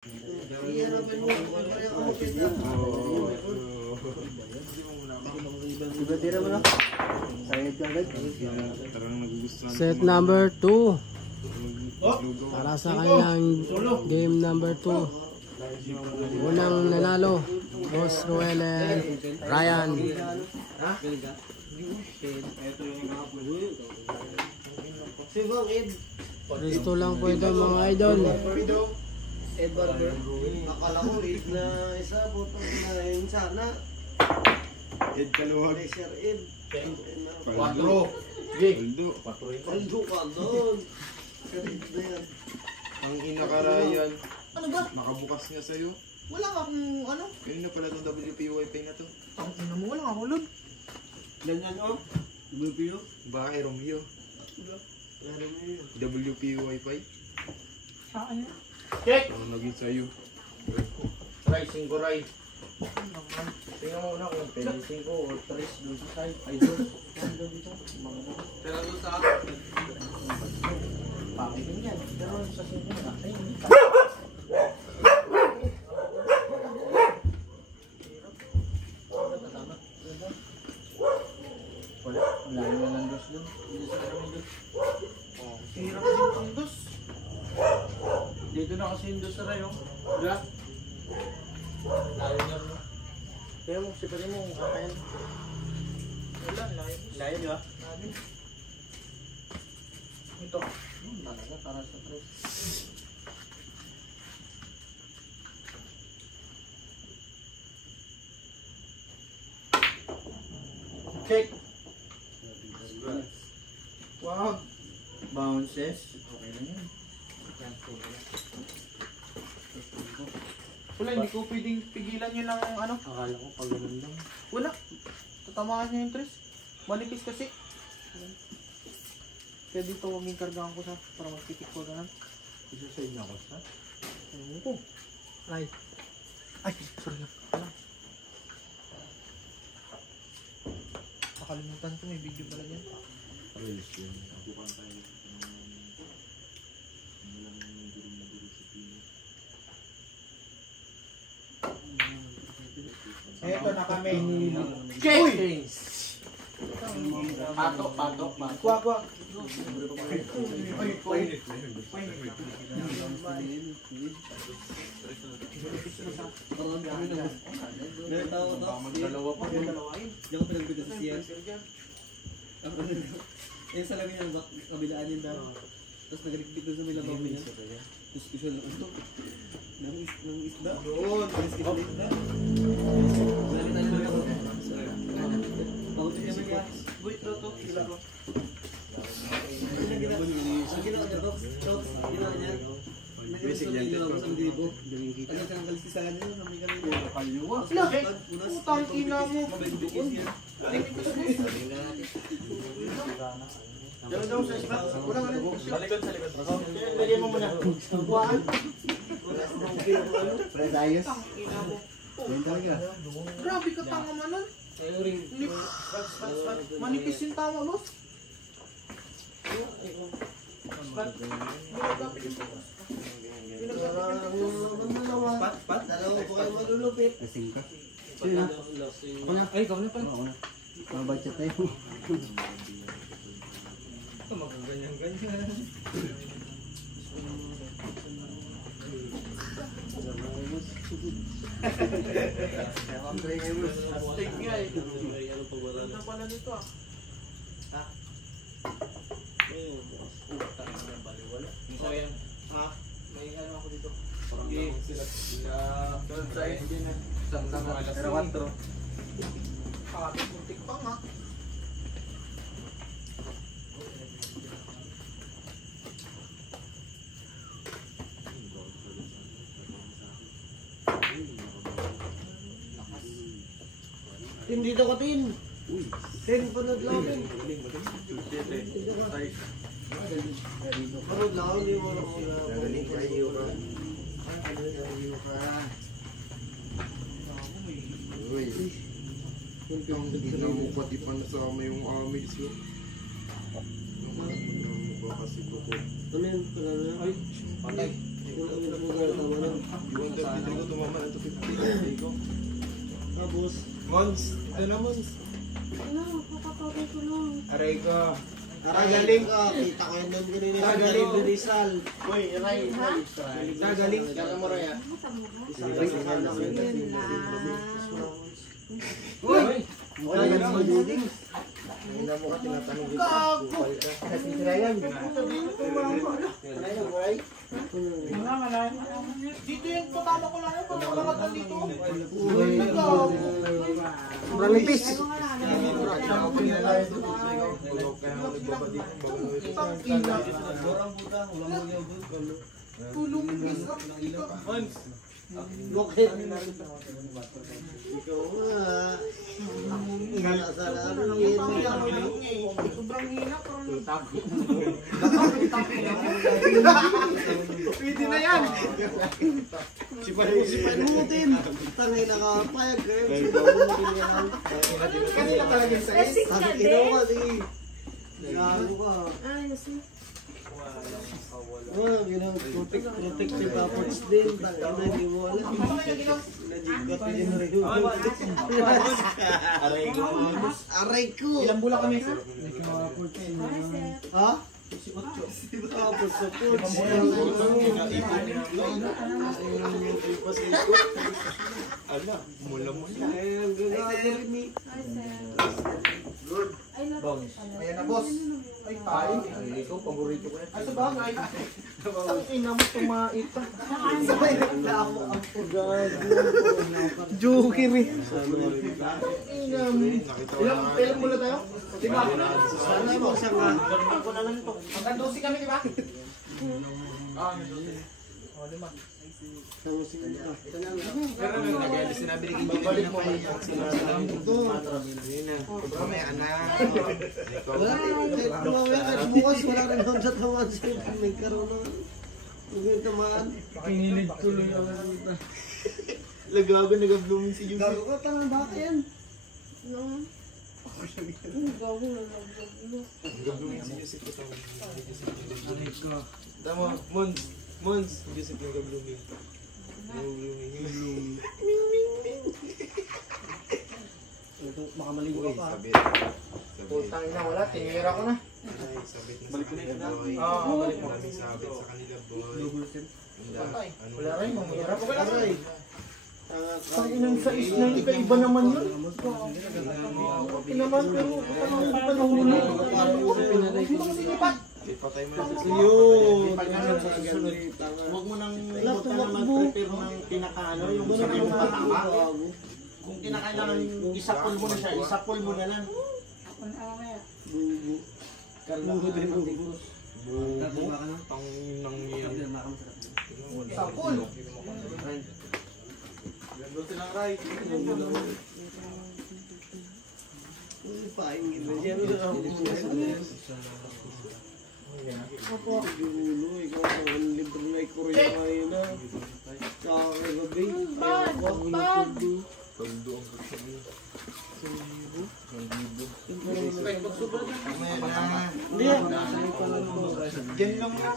Set number 2 para sa kanilang game number 2. Unang nanalo, Boss Ruel and Ryan. Resto lang po ito mga idol. Akala ko Ed na isa, putong na yun sana. Ed Kaluwag. Sir Ed. 4. Paldo ka doon. Sir Ed na yan. Ang inakarayan. Ano ba? Nakabukas niya sa'yo. Wala nga akong ano? Kanina pala itong WPO Wi-Fi na to. Ang ina mo, wala nga akong load. Ganyan o. WPO? Baka kay Romeo. WPO Wi-Fi. Saan yan? Check! Ang naging sa'yo. Try, 5 right. Tingnan mo na kung pwede 5 or 3 doon sa side. Ay, doon. Dito. Pero doon sa Bakit din yan? Pero sa 5 na. Ay, hindi pa. Wala. Wala yung lang dos doon. Hindi sa kami doon. Hirap din itong dos. Dito na kasi yung dos sa rayo. Wala. Layo niya mo. Kaya mo, siparin mo. Kakayan. Wala, layo. Layo di ba? Layo. Ito. Talaga para sa 3. Check. Wow. Bounces. Okay lang yan. Wala, hindi ko pwedeng pigilan yun ng ano. Akala ko pag ganun lang. Wala. Tatamaan niya yung tres. Manipis kasi. Kaya dito huwag yung kargahan ko sa para magpitik ko ganun. Isa sa inyo ako sa? Ewan ko. Ay. Ay, sorry lang. Wala. Nakalimutan ko, may video pala yan. Ayos yun. Nabukan tayo. Walang guru na guru sa Pino. Eto na kami. Check! Patok, patok, patok. Kuha, kuha. Dalawa pa. Yung pinagpito sa siya. Yung salamin niya, kabilaan niya daw. Tapos naglikpit doon sa may labaw niya. Tapos gusto lang ito. Nang isda. Doon, nang isda. Salita niya lang ako. Pautin niya mga. Boy, to. Sila ko. Ang ginawa niya, Tox. Ginawa niya. Basic yan. Ang dibo. Agad kang kalisis sa kanya. Kami kami. Kaliwa. Putang ina mo. Diyan daw sa isla. Wala nga rin. Sa likod, sa likod. Lagyan mo muna. Kuhaan. Fred Ayos. Ina mo. Yun talaga. Grabe ka tanga man nun. Manipis yung tama, boss. Pat, dalawa po kayo malulupit. Lasing ka. Sino? Ako na. Ay, ikaw na pala. Ako na. Mabadget tayo. Magaganyan-ganyan. Astig nga eh. Ganda pala nito ah. Ha? So yan. Ha? May ano ako dito. Parang sila sa engine na. Pero 4. Muntik pa nga. Tin dito ko, Tin. Tin, punod lang, Tin. Punod lang, hindi mo lang sila. Galing kayo ka. Galing ka. Uy. Ang tignan mo pati pa nasama yung amis yun. Naman, kasi ko. Ano yun? Ay, patay. Tapos, Mons, ito na Mons. Ano, kakatawag ko lang. Aray ko. galing ka. Kita ko yun doon kanina. Galing doon Rizal. Uy, Ray. Galing. Kaya mo Raya. Yun lang. Uy! Wala na sa building. Hindi mo ka tinatanong dito. Kupal ka. Kasi si Ryan. Ryan, right? Dito yung patama ko lang yun. Pagkakatan dito. Sobrang nipis. Bakit? Ikaw nga. Nasalaran ng Sobrang hina. Pwede na yan. Sipahin mo din. Tangay na ka. Payag ka yun. Sipahin yan. Kanina talaga yung size. Esik ka Sabi ino din. ka. Sige. Gago ka. Ay, nasi. Protective efforts din. Tangay na hindi mo alam. Najigat din rin. Aray ko. Ilang bula kami? Ha? Tapos sa food. Ala, mula-mula. Ayun, gagawin ni. Ay, sir. Ay, love. Ayan na, boss. Ay, tayo. Ikaw, paborito ko yan. Ay, sa bagay. Ang ina mo tumait pa. Sabay reklamo ang gago. Joker eh. Ilang mula tayo? Diba? Sana mo siya nga. Hanggang 12 kami, diba? Ah, Pero sinabi ni Kinji na pinapahit sila sa yun na. May anak. Wala rin. Bukas wala rin doon sa tawad siya. Nagkaroon na. Huwag tamaan. Pakinilid tuloy ako. Lagago, nag-blooming si Yusi. Gago ka, tangan baka yan. No. Gago na lang. Nag-blooming si Yusi. Tama, Mons, Yusi nag-blooming. Nag-blooming. Makamaligo ka pa. Sabit. putang ina, wala. Tinira ko na. Sabit na sa kanila, boy. Oo, balik mo. Maraming sabit sa kanila, boy. Patay. Ano? Wala rin, mahirap. Wala Aray. rin. Sa inang sa isla, iba naman yun. Okay naman, pero hindi pa nahuli. Patay mo na. Yun. Huwag mo nang mag-prepare ng pinakaano, yung sabi mong patama. Kung kinakailangan isapol mo na siya, isapol mo na lang. Bugo. Bugo din bugo. Pang nang yan. Sapol. Ganda silang Ray. Paingin na siya. Apa? Gulo, ikaw ang libre na ikurin kayo na. Kakagabi. Bad! Bad! Kaldo ang kasabi. Hindi yan. Diyan lang na.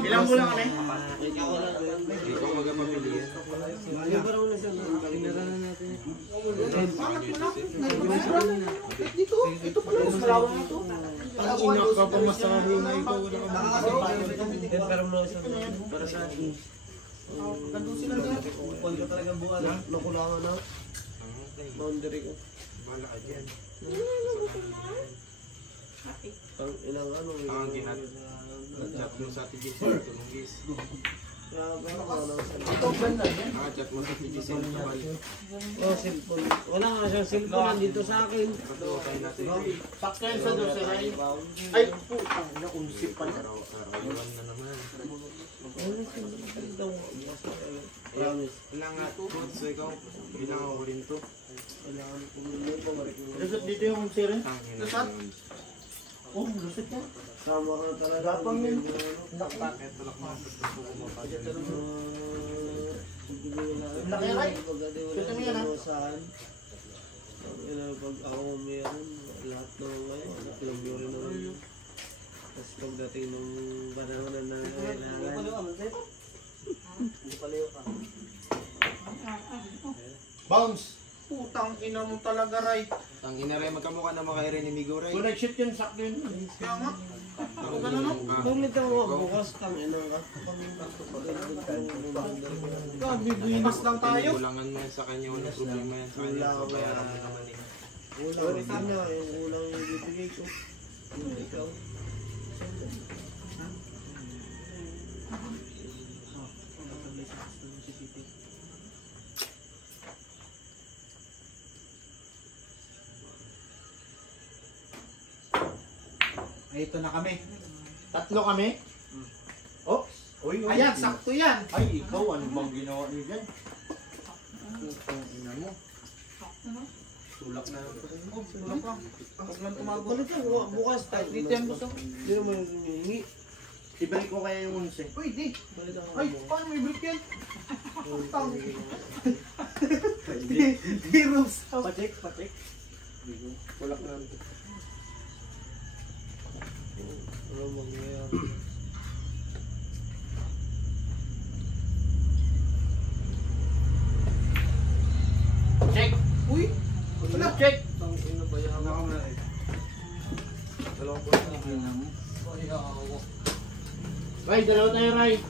Ilang mula kami? Ikaw magpapilihan. Nagkaroon na siya. Pinaranan natin. Dito, ito pala mas malawang ito. Ang ina ka pa masabi na ikaw. Nagkaroon na siya. Para sa akin. Gando sila dyan. Kung ka talaga buwan, nakulangan na. Boundary ko. Bala ka dyan. Ang ilang ano. Ang chat mo sa TGC. Tulunggis. Grabe ako na sa Chat mo sa TGC. Oh, cellphone. Wala nga siyang cellphone nandito sa akin. Patay natin. Sakto yan sa doon, Ray. Ay, puta. Nakunsip pa na. Araw-arawan na naman. Promise. Ilang nga to. So ikaw, ilang ako rin to. Kailangan ko muna pa marikot. Lusot dito yung siren. Lusot? Oh, lusot yan. Sama ka na talaga. Gapang yun. Bakit tulak mo? Laki, Ray. Kita mo yan, ha? Pag ako meron, lahat ng ngayon, alam nyo rin naman. Tapos pagdating nung panahon na nangailangan. Bounce! Putang ina mo talaga, Ray. Tang ina rin, magkamukha na mga enemigo rin. Connect shit yun, sakto yun. Kaya nga. Ako ganun no? Ulit ako bukas kami na ka. Bibinas lang tayo. Kulangan mo yan sa kanya, walang problema yan sa kanya. Pabayaran mo naman eh. Ulang niya, yung ulang yung bibigay ko. Ikaw. Ay, ito na kami. Tatlo kami? Oops! Uy, uy. Ayan, sakto yan. Ay, ikaw, ano bang ginawa niyo dyan? Putang ina mo. Tulak na. Tulak lang. Huwag lang tumago. Ulit lang, bukas tayo. Dito yan, gusto. Hindi naman yung hinihingi. Ibalik ko kaya yung 11. Uy, di. Ulit ako. Ay, paano may break yan? Putang. Heroes. Pacheck. Tulak na. Ano mangyayari? Check! Uy. Wala, check! Ang ina ba yan? Dalawang po. Ray, dalawa tayo, Ray.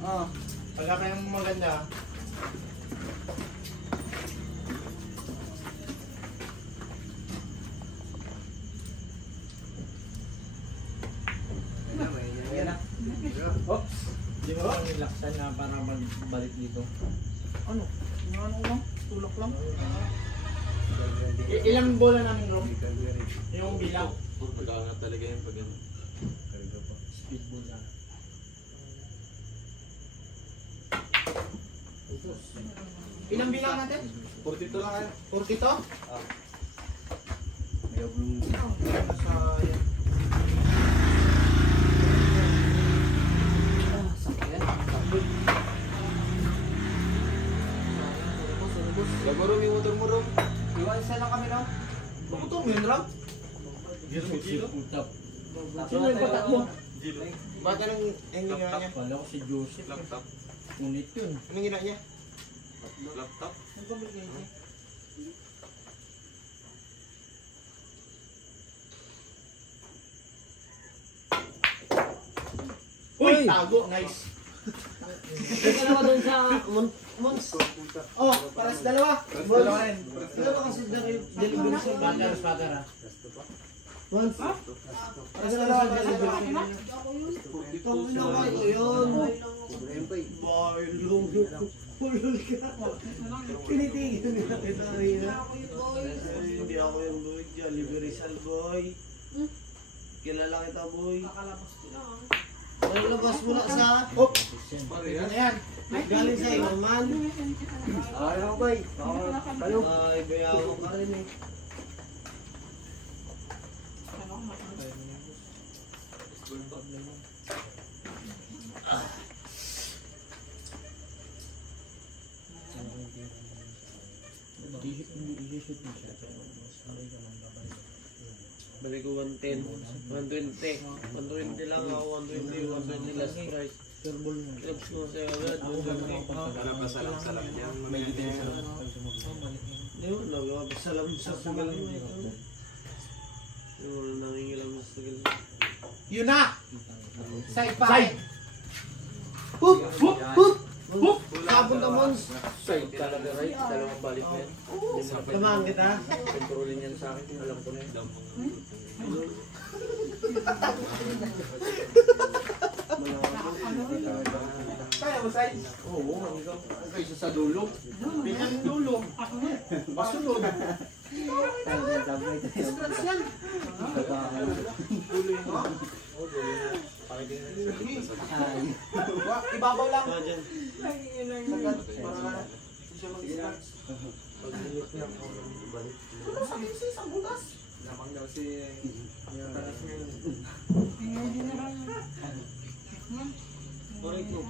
Wala kayong maganda. Oops! Di ba ang relaxan na para magbalik dito? Ano? Ano lang? Tulak lang. Ilang bola namin, Rob? Yung bilang. Pag-aangat talaga yan pag ano. Speedball na. Ilang bilang natin? 42 lang kayo. 42? May blue. Sayang. Lagmarom yung motor mo, Rom. Iwan isa lang kami na. Pumutong mo yun, Rob? Utap. Sino yung patak mo? Ba't anong ginawa niya? Kala ko si Joseph. Laptop. Unit yun. Anong ginawa niya? Laptop? Uy! Tago, nice. Ito na ba doon sa Mons? Oh, paras dalawa. Dalawa rin. Dalawa kasi delivery sa Spatter ah. Mons? Paras dalawa. Paras dalawa. Ako yun. Ikaw na kayo yun. Bailong. Pulol ka. Pinitigil nila kita kanina. Ako yun, boys. Ay, hindi ako yung boy. Delivery sal boy. Kilala kita boy. Kakalabas ko lang. Ay, labas mo na sa... Oh! Ano yan? Galing sa imaman. Ayaw bay. Ay, bayaw ka rin eh. Balik ko 110, 120 lang ako, 120 last price. Clubs ko sa agad, 120. Para pa salam-salam yan. May gitin sa Yun, nagpapasalam sa sugal mo ito. Yung nangingilam sa sugal. Yun na! Side pa! Side! Hup! Hup! Hup! Hup! Kapon ka, Mons! Side talaga right. Dalawang balik na yan. Tamahan kita. Controlin yan sa akin. Alam ko na yun. Kaya mo side? Oo, kaysa sa dulo. Pinang dulo. Masunod. Scratch yan! Ibabaw lang. Dyan. Sagad. Para hindi siya mag-scratch. Ano sa akin sa isang butas? Lamang daw si... Correct mo.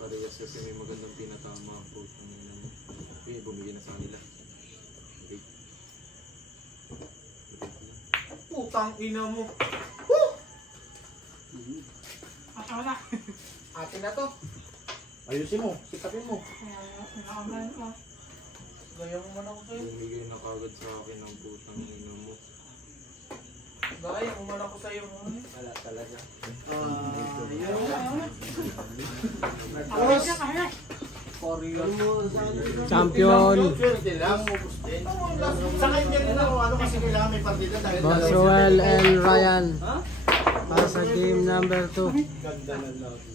Parehas kasi may magandang pinatama approach ng ilan. Okay, bumigay na sa kanila. Okay. Putang ina mo. Atin na to. Ayusin mo, sikapin mo. Gaya mo man ako sa'yo. Bumigay na kagad sa akin ng putang ina mo. Gaya mo man ako sa'yo. Wala talaga. Champion. Swerte lang. Sa kanya rin ako, ano kasi kailangan may partida dahil Boss Joel and Ryan. Para sa game number 2. Ganda ng lobby.